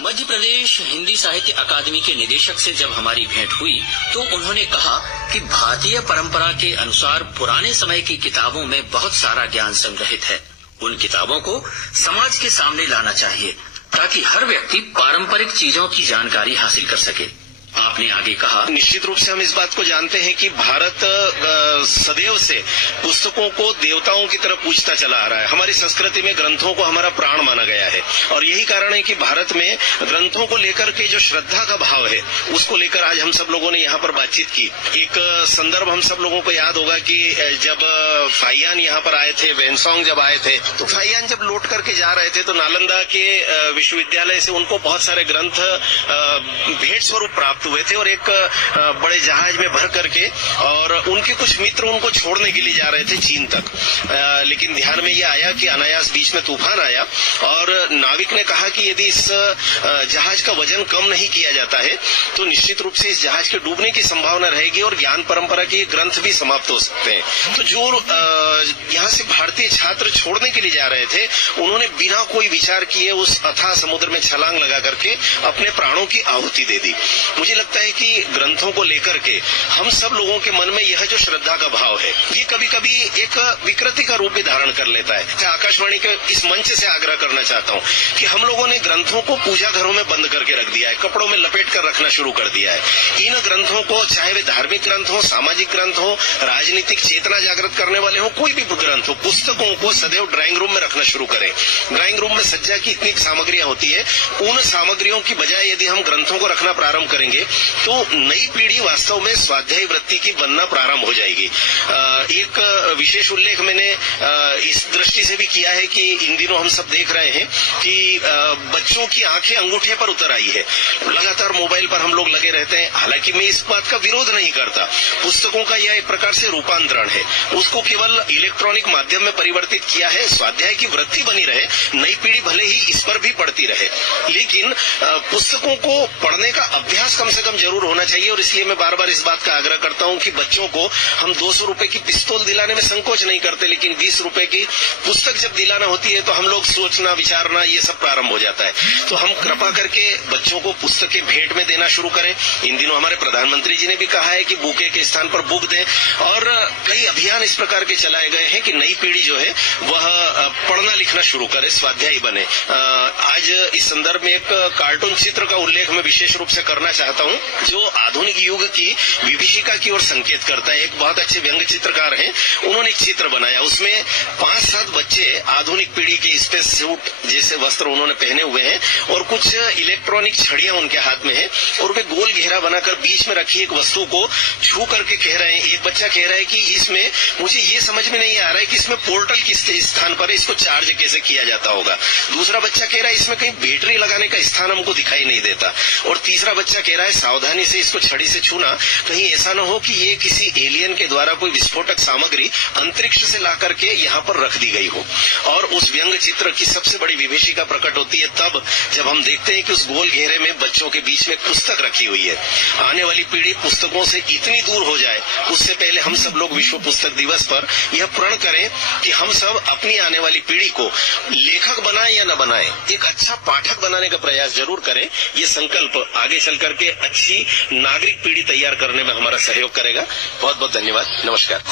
मध्य प्रदेश हिंदी साहित्य अकादमी के निदेशक से जब हमारी भेंट हुई तो उन्होंने कहा कि भारतीय परंपरा के अनुसार पुराने समय की किताबों में बहुत सारा ज्ञान संग्रहित है। उन किताबों को समाज के सामने लाना चाहिए ताकि हर व्यक्ति पारंपरिक चीजों की जानकारी हासिल कर सके। आपने आगे कहा, निश्चित रूप से हम इस बात को जानते हैं कि भारत सदैव से पुस्तकों को देवताओं की तरह पूजता चला आ रहा है। हमारी संस्कृति में ग्रंथों को हमारा प्राण माना गया है और यही कारण है कि भारत में ग्रंथों को लेकर के जो श्रद्धा का भाव है उसको लेकर आज हम सब लोगों ने यहाँ पर बातचीत की। एक संदर्भ हम सब लोगों को याद होगा कि जब फाइयान यहाँ पर आए थे, वेनसोंग जब आए थे, तो फाइयान जब लौट करके जा रहे थे तो नालंदा के विश्वविद्यालय से उनको बहुत सारे ग्रंथ भेंट स्वरूप प्राप्त हुए थे और एक बड़े जहाज में भर करके और उनके कुछ मित्र उनको छोड़ने के लिए जा रहे थे चीन तक। लेकिन ध्यान में यह आया कि अनायास बीच में तूफान आया और नाविक ने कहा कि यदि इस जहाज का वजन कम नहीं किया जाता है तो निश्चित रूप से इस जहाज के डूबने की संभावना रहेगी और ज्ञान परंपरा के ग्रंथ भी समाप्त हो सकते हैं। तो जो यहाँ से भारतीय छात्र छोड़ने के लिए जा रहे थे उन्होंने बिना कोई विचार किए उस अथाह समुद्र में छलांग लगा करके अपने प्राणों की आहुति दे दी। मुझे लगता है कि ग्रंथों को लेकर के हम सब लोगों के मन में यह जो श्रद्धा का भाव है ये कभी कभी एक विकृति का रूप भी धारण कर लेता है। मैं आकाशवाणी के इस मंच से आग्रह करना चाहता हूँ कि हम लोगों ने ग्रंथों को पूजा घरों में बंद करके रख दिया है, कपड़ों में लपेट कर रखना शुरू कर दिया है। इन ग्रंथों को, चाहे वे धार्मिक ग्रंथ हो, सामाजिक ग्रंथ हो, राजनीतिक चेतना जागृत करने वाले हो, कोई भी ग्रंथ हो, पुस्तकों को सदैव ड्राइंग रूम में रखना शुरू करें। ड्राइंग रूम में सज्जा की इतनी सामग्रियां होती है, उन सामग्रियों की बजाय यदि हम ग्रंथों को रखना प्रारंभ करेंगे तो नई पीढ़ी वास्तव में स्वाध्यायी वृत्ति की बनना प्रारंभ हो जाएगी। एक विशेष उल्लेख मैंने इस दृष्टि से भी किया है कि इन दिनों हम सब देख रहे हैं कि बच्चों की आंखें अंगूठे पर उतर आई है, लगातार मोबाइल पर हम लोग लगे रहते हैं। हालांकि मैं इस बात का विरोध नहीं करता, पुस्तकों का यह एक प्रकार से रूपांतरण है, उसको केवल इलेक्ट्रॉनिक माध्यम में परिवर्तित किया है। स्वाध्याय की वृत्ति बनी रहे, नई पीढ़ी भले ही इस पर भी पढ़ती रहे, लेकिन पुस्तकों को पढ़ने का अभ्यास कम से कम जरूर होना चाहिए। और इसलिए मैं बार बार इस बात का आग्रह करता हूं कि बच्चों को हम 200 रुपए की पिस्तौल दिलाने में संकोच नहीं करते, लेकिन 20 रुपए की पुस्तक जब दिलाना होती है तो हम लोग सोचना, विचारना ये सब प्रारंभ हो जाता है। तो हम कृपा करके बच्चों को पुस्तकें भेंट में देना शुरू करें। इन दिनों हमारे प्रधानमंत्री जी ने भी कहा है कि बुके के स्थान पर बुक दें और कई अभियान इस प्रकार के चलाए गए हैं कि नई पीढ़ी जो है वह पढ़ना लिखना शुरू करे, स्वाध्यायी बने। आज इस संदर्भ में एक कार्टून चित्र का उल्लेख मैं विशेष रूप से करना चाहता हूं जो आधुनिक युग की विभीषिका की ओर संकेत करता है। एक बहुत अच्छे व्यंग्य चित्रकार हैं, उन्होंने एक चित्र बनाया, उसमें 5-7 बच्चे आधुनिक पीढ़ी के स्पेस सूट जैसे वस्त्र उन्होंने पहने हुए हैं और कुछ इलेक्ट्रॉनिक छड़ियां उनके हाथ में है और वे गोल घेरा बनाकर बीच में रखी एक वस्तु को छू करके कह रहे हैं। एक बच्चा कह रहा है कि इसमें मुझे ये समझ में नहीं आ रहा है कि इसमें पोर्टल किस स्थान पर है, इसको चार्ज कैसे किया जाता होगा। दूसरा बच्चा कह रहा है इसमें कहीं बैटरी लगाने का स्थान हमको दिखाई नहीं देता और तीसरा बच्चा कह रहा है सावधानी से इसको छड़ी से छूना, कहीं ऐसा न हो कि ये किसी एलियन के द्वारा कोई विस्फोटक सामग्री अंतरिक्ष से ला करके यहाँ पर रख दी गई हो। और उस व्यंग्य चित्र की सबसे बड़ी विभीषिका प्रकट होती है तब जब हम देखते हैं कि उस गोल घेरे में बच्चों के बीच में पुस्तक रखी हुई है। आने वाली पीढ़ी पुस्तकों से इतनी दूर हो जाए, उससे पहले हम सब लोग विश्व पुस्तक दिवस पर यह प्रण करें कि हम सब अपनी आने वाली पीढ़ी को लेखक बनाएं या न बनाएं, एक अच्छा पाठक बनाने का प्रयास जरूर करें। ये संकल्प आगे चल करके अच्छी नागरिक पीढ़ी तैयार करने में हमारा सहयोग करेगा। बहुत बहुत धन्यवाद। नमस्कार।